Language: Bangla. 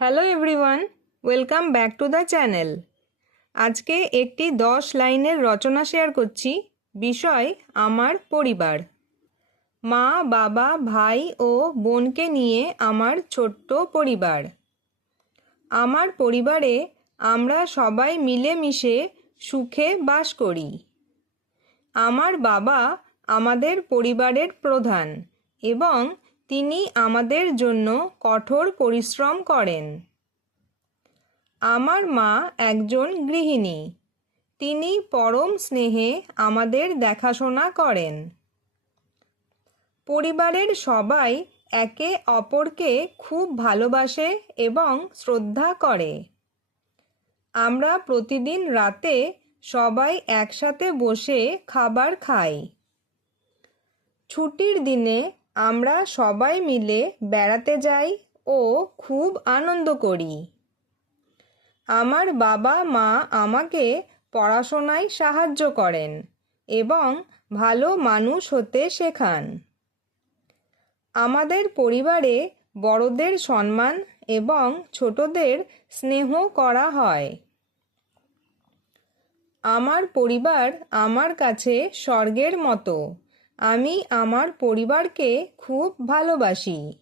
Hello everyone, welcome back to the channel. আজকে একটি 10 লাইনের রচনা শেয়ার করছি। বিষয় আমার পরিবার। মা, বাবা, ভাই ও বোনকে নিয়ে আমার ছোট্ট পরিবার। আমার পরিবারে আমরা সবাই মিলেমিশে সুখে বাস করি। আমার বাবা আমাদের পরিবারের প্রধান এবং তিনি আমাদের জন্য কঠোর পরিশ্রম করেন। আমার মা একজন গৃহিণী। তিনি পরম স্নেহে আমাদের দেখাশোনা করেন। পরিবারের সবাই একে অপরকে খুব ভালোবাসে এবং শ্রদ্ধা করে। আমরা প্রতিদিন রাতে সবাই একসাথে বসে খাবার খাই। ছুটির দিনে আমরা সবাই মিলে বেড়াতে যাই ও খুব আনন্দ করি। আমার বাবা মা আমাকে পড়াশোনায় সাহায্য করেন এবং ভালো মানুষ হতে শেখান। আমাদের পরিবারে বড়দের সম্মান এবং ছোটদের স্নেহ করা হয়। আমার পরিবার আমার কাছে স্বর্গের মতো। আমি আমার পরিবারকে খুব ভালোবাসি।